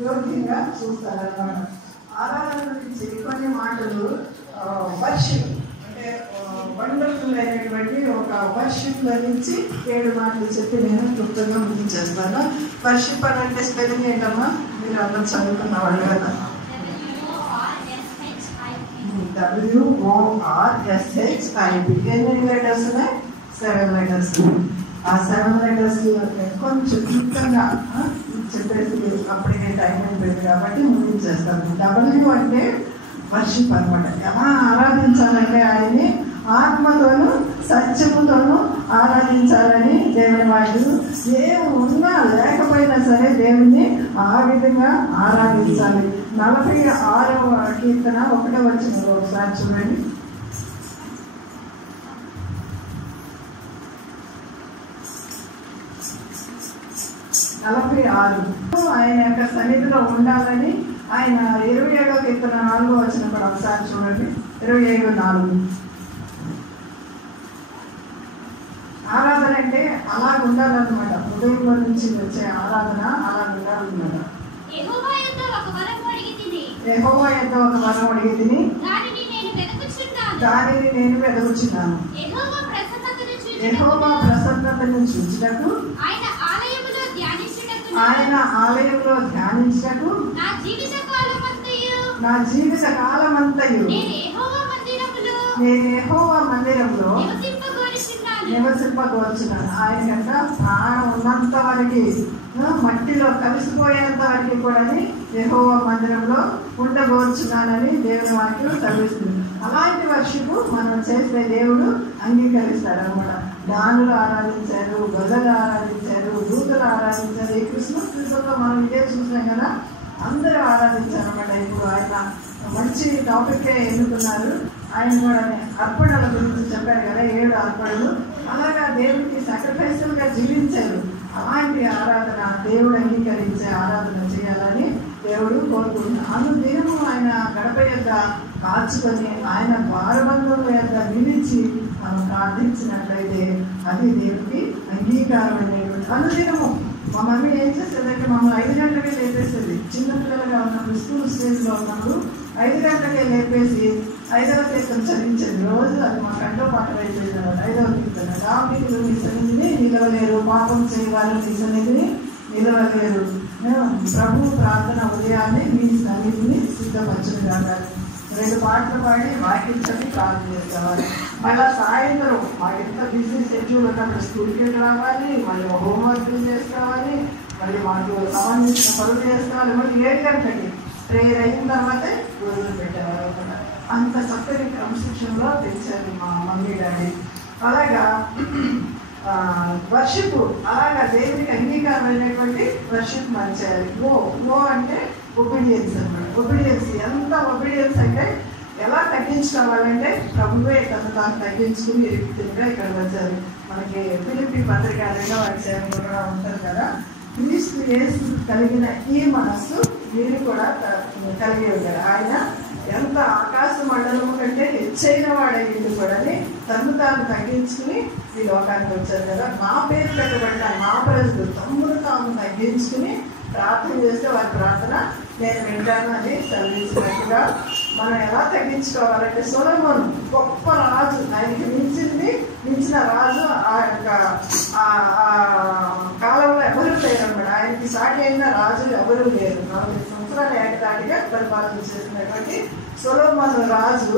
యోగ్యంగా చూస్తారన్నమాట. ఆరాధన గురించి కొన్ని మాటలు వర్షిప్ అంటే వండర్ఫుల్ అయినటువంటి ఒక వర్షిప్ నుంచి 7 మాటలు చెప్పి నేను క్లుప్తంగా ముగించేస్తాను. వర్షిప్ అని అంటే స్పెల్లింగ్ ఏంటమ్మా? మీరు అందరూ చదువుకున్న వాళ్ళు కదా. WORSHIP. ఎన్ని లెటర్స్ ఉన్నాయి? 7 లెటర్స్. ఆ 7 లెటర్స్ కొంచెం క్లుప్తంగా చెప్పేసి అప్పటికే టైం అయిపోయింది కాబట్టి ముగించేస్తాను. W అంటే వర్షిప్ అనమాట. ఎలా ఆరాధించాలంటే ఆయన్ని ఆత్మతోనూ సత్యముతోనూ ఆరాధించాలని దేవుని వాడు ఏం ఉన్నా లేకపోయినా సరే దేవుని ఆ విధంగా ఆరాధించాలి. 46వ కీర్తన 1వ వచనంలో ఒకసారి చూడండి. 46 ఆయన యొక్క సన్నిధిలో ఉండాలని ఆయన 27వ కీర్తన 4వ వచనం కూడా ఒకసారి చూడండి. 27:4. ఆరాధన అంటే అలా ఉండాలన్నమాట. హృదయంలో నుంచి వచ్చే ఆరాధన అలా ఉండాలన్నమాట. యెహోవా యొద్ద ఒక వరం అడిగి తిని దానిని నేను వెదకుచున్నాను. యెహోవా ప్రసన్నతను చూచుటకు ఆయన ఆలయంలో ధ్యానించుటకు నా జీవిత కాలమంతయు నేను యెహోవా మందిరంలో నివసింపగోరుచున్నాను. ఆయన యొక్క ప్రాణం ఉన్నంత వరకు, మట్టిలో కలిసిపోయేంత వరకు కూడా యెహోవా మందిరంలో ఉండగోరుచున్నానని దేవుని వాక్యం చదివిస్తుంది. అలాంటి వర్షిప్ మనం చేస్తే దేవుడు అంగీకరిస్తాడు అన్నమాట. దానులు ఆరాధించారు, గొల్లలు ఆరాధించారు, దూతలు ఆరాధించారు. ఈ క్రిస్మస్ సీజన్లో మనం ఇదే చూసాం కదా, అందరూ ఆరాధించారు అన్నమాట. ఇప్పుడు ఆయన మంచి టాపిక్కే ఎన్నుకున్నారు. ఆయన కూడా అర్పణల గురించి చెప్పారు కదా, 7 అర్పణలు. అలాగా దేవుడికి సాక్రిఫైసల్గా జీవించారు. అలాంటి ఆరాధన దేవుడు అంగీకరించే ఆరాధన చేయాలని దేవుడు కోరుకుంటున్నాడు. అనుదినము ఆయన గడప యొక్క కాచుకొని ఆయన ద్వారబంధువుల యొక్క నిలిచి మనం ప్రార్థించినట్లయితే అది దేవుడికి అంగీకారమైనటువంటి. అనుదినము మా మమ్మీ ఏం చేసేదంటే మమ్మల్ని 5 గంటలకే లేపేసేది. చిన్నపిల్లలుగా ఉన్నప్పుడు స్కూల్ స్టేజ్లో ఉన్నప్పుడు 5 గంటలకే లేపేసి 5వ కీర్తన చదివించేది. రోజు అది మా కంటో పాటలు అయిపోయింది అన్నమాట. 5వ కీర్తన. రామికులు నీ సన్నిధిని నిలవలేరు, పాపం చేయవారు నీ సన్నిధిని నిలవలేరు, ప్రభు ప్రార్థన ఉదయాన్నే మీ సన్నిధిని సిద్ధపరచుని కావాలి. 2 పాటలు పాడి వాక్యం చదివి ప్రార్థన చేసుకోవాలి. మళ్ళీ సాయంత్రం మాకు ఎంత బిజీ షెడ్యూల్ ఉన్నప్పుడు స్కూల్కి రావాలి, మళ్ళీ హోంవర్క్లు చేసుకోవాలి, మళ్ళీ మాకు సంబంధించిన పనులు చేసుకోవాలి. మళ్ళీ 7 గంటలకి ప్రేయర్ అయిన తర్వాతే రోజులు పెట్టేవారు. అంత చక్కని క్రమశిక్షణలో పెంచారు మా మమ్మీ డాడీ. అలాగా వర్షిప్ అలాగా దేవునికి అంగీకారమైనటువంటి వర్షిప్ మనం చేయాలి. ఓ అంటే ఒబీడియన్స్ అన్నమాట. ఒబీడియన్స్ ఎంత ఒబీడియన్స్ అంటే ఎలా తగ్గించుకోవాలంటే ప్రభువే తను తాను తగ్గించుకుని రీతిగా ఇక్కడ వచ్చారు. మనకి ఫిలిప్పీ పత్రిక 2వ అధ్యాయం కూడా ఉంటారు కదా, క్రీస్తు యేసు కలిగిన ఈ మనస్సు మీరు కూడా కలిగి ఉంటారు. ఆయన ఎంత ఆకాశ మండలము కంటే హెచ్చైన వాడయ్యింది కూడా తను తాను తగ్గించుకుని ఈ లోకానికి వచ్చారు కదా. నా పేరు పెట్టబడిన నా ప్రజలు తమ్ముడు తాము తగ్గించుకుని ప్రార్థన చేస్తే వారి ప్రార్థన నేను వింటాను అని చదివించినట్టుగా మనం ఎలా తగ్గించుకోవాలంటే సొలొమోను గొప్ప రాజు, ఆయనకి మించిన రాజు ఆ యొక్క కాలంలో ఎవరు లేరు అన్నమాట. ఆయనకి సాటి అయిన రాజు ఎవరు లేరు. 40 సంవత్సరాలు ఏకదాటిగా పరిపాలన చేసినటువంటి సొలొమోను రాజు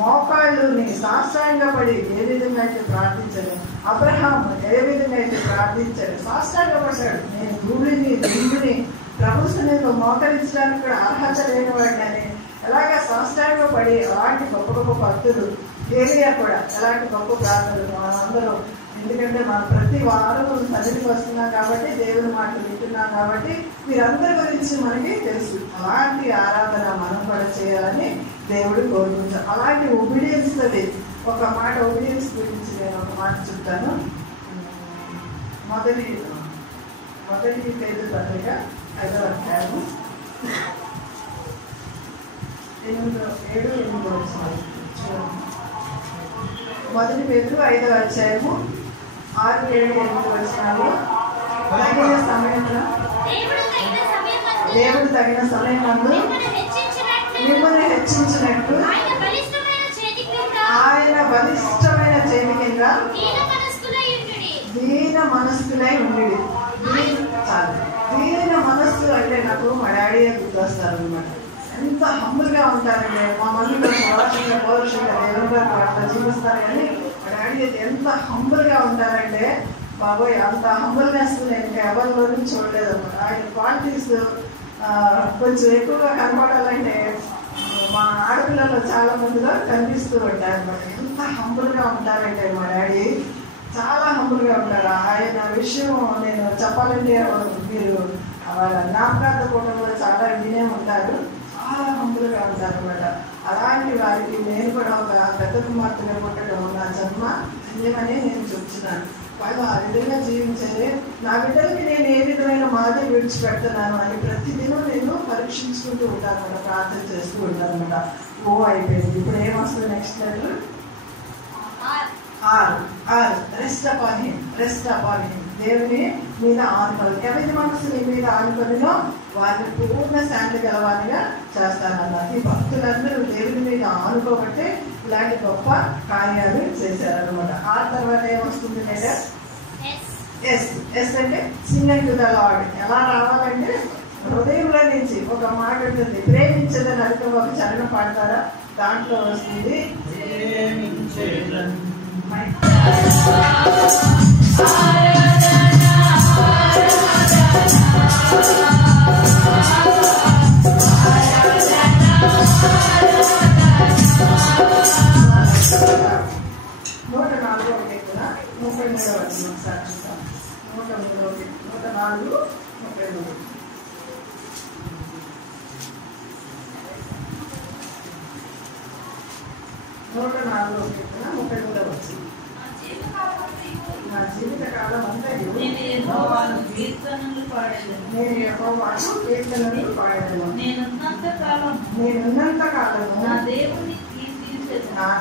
మోకాళ్ళుని సాష్టాంగపడి ఏ విధంగా అయితే ప్రార్థించాడు, అబ్రహాం ఏ విధంగా అయితే ప్రార్థించాడు, సాష్టాంగపడ్డాడు. నేను ధూళిని దిండుని ప్రభు సన్నిధిలో మోకరించడానికి కూడా అర్హత లేని వాడిని ఎలాగా సాష్టాంగపడి అలాంటి గొప్ప గొప్ప భక్తులు, ఏలియా కూడా ఎలాంటి గొప్ప ప్రార్థనలు మనందరూ. ఎందుకంటే మనం ప్రతి వారం సన్నిధికి వస్తున్నాం కాబట్టి, దేవుని మాటలు వింటున్నాం కాబట్టి వీరందరి గురించి మనకి తెలుసు. అలాంటి ఆరాధన మనం కూడా చేయాలని దేవుడు కోరుకుంటారు. అలాంటి ఒబీడియన్స్ అది ఒక మాట, ఒబీడియన్స్ గురించి నేను ఒక మాట చెప్తాను. మొదటి పేరు పత్రిక 5వ అధ్యాయము 7-8 వచనాలు. మొదటి పేరు 5వ అధ్యాయము 6-7-8 వచనాలు. తగిన సమయంలో దేవుడు తగిన సమయమందు మిమ్మల్ని హెచ్చించినట్టు ఆయన బలిష్టమైన చేతి కింద దీన మనస్కులై ఉండి. దీన మనస్సు అంటే నాకు మా డాడీ గుర్తొస్తారు అనమాట. ఎంత హంబుల్గా ఉంటారండి. మా మమ్మీ పౌరుషంగా దేవుని గారు అట్లా చూపిస్తారు, కానీ మా డాడీ అయితే ఎంత హంబుల్గా ఉంటారంటే బాబోయ్, అంత హంబుల్నెస్ నేను ఎవరిలోనూ చూడలేదు అనమాట. ఆయన క్వాలిటీస్ కొంచెం ఎక్కువగా కనపడాలంటే మా ఆడపిల్లలు చాలా మందిలో కనిపిస్తూ ఉంటారు అనమాట. ఎంత హంబుల్గా ఉంటారంటే మా డాడీ చాలా హంబుల్గా ఉంటారు. ఆయన విషయం నేను చెప్పాలంటే మీరు వాళ్ళ జ్ఞాపకార్థ కూటంలో చాలా వినే ఉంటారు. చాలా హంబుల్గా ఉంటారు అనమాట. అలాంటి వారికి నేను కూడా ఒక పెద్ద కుమార్తెగా పుట్టడం నా జన్మ ధన్యమని నేను చెప్తున్నాను. వాళ్ళు ఆ విధంగా జీవించాలి. నా బిడ్డలకి నేను ఏ విధమైన మాదిరి విడిచిపెడుతున్నాను అని ప్రతిదినం నేను పరీక్షించుకుంటూ ఉంటాను అనమాట, ప్రార్థన చేస్తూ ఉంటాను అనమాట. ఓ అయిపోయింది. ఇప్పుడు ఏమొస్తుంది next letter? Rest upon him. దేవుని మీద ఆనుకోవాలి. ఎవరి మనసు నీ మీద ఆనుకొనినో వారిని పూర్ణ శాంతి గలవారిగా చేస్తానన్నారు. ఈ భక్తులందరూ దేవుని మీద ఆనుకోబట్టే ఇలాంటి గొప్ప కార్యాలు చేశారనమాట. ఆ తర్వాత ఏమొస్తుంది లెటర్? ఎస్ అంటే సింగ్ టు ద లార్డ్. ఎలా రావాలంటే హృదయంలో నుంచి ఒక మాట ఉంటుంది, ప్రేమించదని అడిగితే ఒక చరణం పాడతారా? దాంట్లో వస్తుంది నా జీవిత కాలం అంతా నేను యెహోవాను కీర్తనలు పాడెదను. నేనున్నంత కాలము నా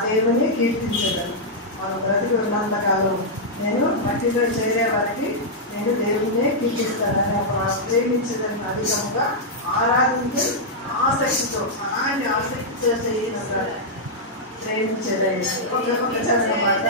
దేవుని కీర్తించదను. మనం బ్రతికి ఉన్నంత కాలం నేను మట్టిలో చేరే వారికి నేను దేవుడినే కీర్తిస్తానని ఒక ప్రేమించదని అధికంగా ఆరాధించి ఆసక్తితో అలాంటి ఆసక్తి చేయను ప్రేమించేదని ఒక చరణం మాట.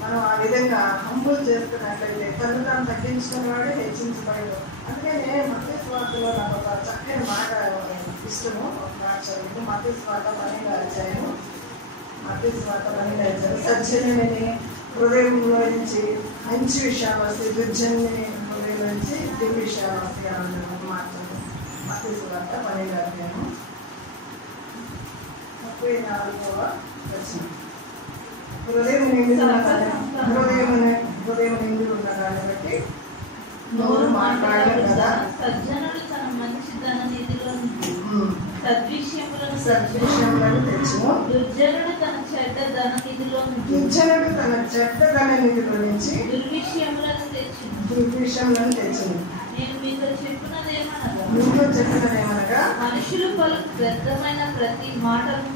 మనం ఆ విధంగా హంబుల్ చేసుకున్నట్లయితే తను తగ్గించుకున్న వాడే హెచ్చించబడదు. అందుకనే మత్తయి సువార్తలో నాకు ఒక చక్కని మాట ఇష్టము. ఒక మాట చదువు. మత్తయి సువార్త 12వ అధ్యాయము. సజ్జనుని హృదయంలో నుంచి మంచి విషయాలు వస్తాయి, దుర్జనుని హృదయంలో నుంచి దివ్య విషయాలు వస్తాయి అన్నమాట. మాట్లాడు మత్తయి సువార్త 12వ అధ్యాయము 34వ వచనం. హృదయం నిండి ఉన్న దాన్ని బట్టి నోరు మాట్లాడలేదు కదా. సజ్జనుడు తన మంచి ధన నిధిలో సద్విషయములను తెచ్చును. దుర్జనుడు తన చెడ్డ ధన నిధిలో నుంచి దుర్విషయములను తెచ్చును. నేను మీతో చెప్పినదేమనగా మనుషులు పలుకు వ్యర్థమైన ప్రతి మాటను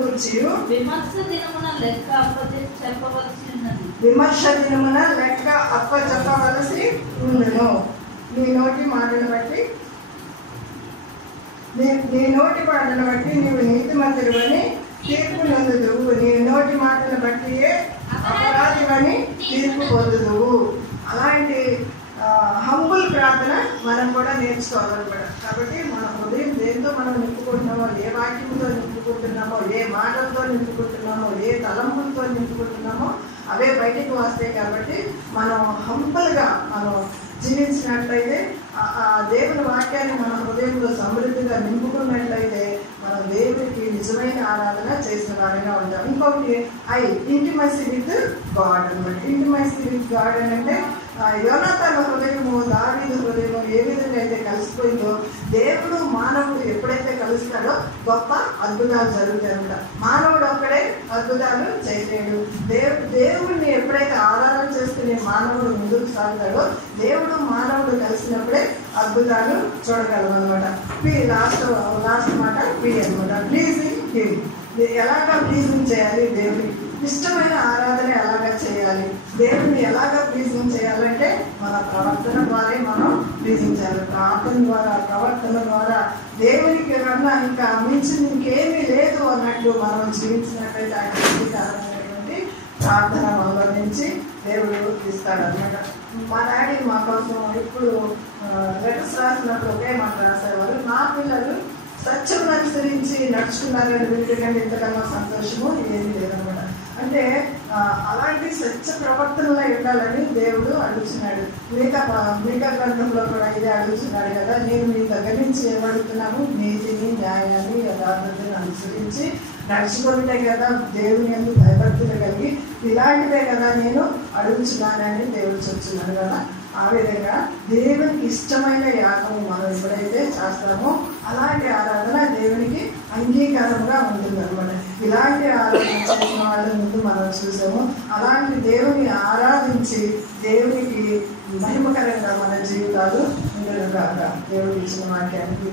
గూర్చి విమర్శ దినమున లెక్క అప్పచెప్పవలసి ఉండును. నీ నోటి మాటను బట్టి నీవు నీతిమంతుడివని తీర్పు నొందుదువు. నీ నోటి మాటను బట్టి అపరాధివని తీర్పు పొందుదువు. అలాంటి హంబుల్ ప్రార్థన మనం కూడా నేర్చుకోవాలన్నమాట. కాబట్టి మన హృదయం దేంతో మనం నింపుకుంటున్నామో, ఏ వాక్యంతో నింపుకుంటున్నామో, ఏ మాటలతో నింపుకుంటున్నామో, ఏ తలంపులతో నింపుకుంటున్నామో అవే బయటికి వస్తాయి. కాబట్టి మనం సింపుల్గా మనం జీవించినట్లయితే, ఆ దేవుని వాక్యాన్ని మన హృదయంలో సమృద్ధిగా నింపుకున్నట్లయితే మనం దేవుడికి నిజమైన ఆరాధన చేసిన వారిగా ఉంటాం. ఇంకొకటి ఇంటిమసీ విత్ గాడ్ అనమాట. ఇంటిమసీ విత్ గాడ్ అని అంటే యోనాతాను హృదయము దావీదు హృదయము ఏ విధంగా అయితే కలిసిపోయిందో, దేవుడు మానవుడు ఎప్పుడైతే కలుస్తాడో గొప్ప అద్భుతాలు జరుగుతాయంట. మానవుడు ఒక్కడే అద్భుతాలు చేయలేడు. దేవుడిని ఎప్పుడైతే ఆరాధన చేసుకునే మానవుడు ముందుకు సాగుతాడో, దేవుడు మానవుడు కలిసినప్పుడే అద్భుతాలు చూడగలం అనమాట. లాస్ట్ మాట పి అనమాట. Pleasing him. ఎలాగా ప్లీజింగ్ చేయాలి, దేవుడికి ఇష్టమైన ఆరాధన ఎలాగా చేయాలి, దేవుడిని ఎలాగా ప్లీజింగ్ చేయాలంటే మన ప్రవర్తన ద్వారా మనం ప్లీజింగ్ చేయాలి. ప్రార్థన ద్వారా, ప్రవర్తన ద్వారా దేవునికి కన్నా ఇంకా మించింది ఇంకేమీ లేదు అన్నట్లు మనం జీవించినట్లయితే ఆనందమైనటువంటి ప్రార్థన మనలో నుంచి దేవుడు ఇస్తాడు అనమాట. మా డాడీ మా కోసం ఇప్పుడు లెటర్స్ రాసినప్పుడు ఒకే మాట రాసేవారు, నా పిల్లలు సత్యం అనుసరించి నడుచుకున్నారని వీటికంటే ఇంతకన్నా సంతోషము ఏమీ లేదనమాట. అంటే అలాంటి సత్య ప్రవర్తనలో ఉండాలని దేవుడు అడుగుతున్నాడు. మీకా గ్రంథంలో కూడా ఇదే అడుగుతున్నాడు కదా, నేను మీ దగ్గర నుంచి ఏమడుగుతున్నాను, నీతిని, న్యాయాన్ని, యథార్థతను అనుసరించి నడుచుకుంటే కదా దేవుని ఎందుకు భయభక్తులు కలిగి ఇలాంటిదే కదా నేను అడుగుతున్నానని దేవుడు చెప్తున్నాడు కదా. ఆ విధంగా దేవునికి ఇష్టమైన యాగం మనం ఎప్పుడైతే చేస్తామో అలాంటి ఆరాధన దేవునికి అంగీకారంగా ఉంటుంది అనమాట. ఇలాంటి ఆరాధన చేసిన వాళ్ళ ముందు మనం చూసాము. అలాంటి దేవుని ఆరాధించి దేవునికి మహిమకరంగా మన జీవితాలు ఉండడం కాక దేవుడు ఇచ్చిన వాక్యానికి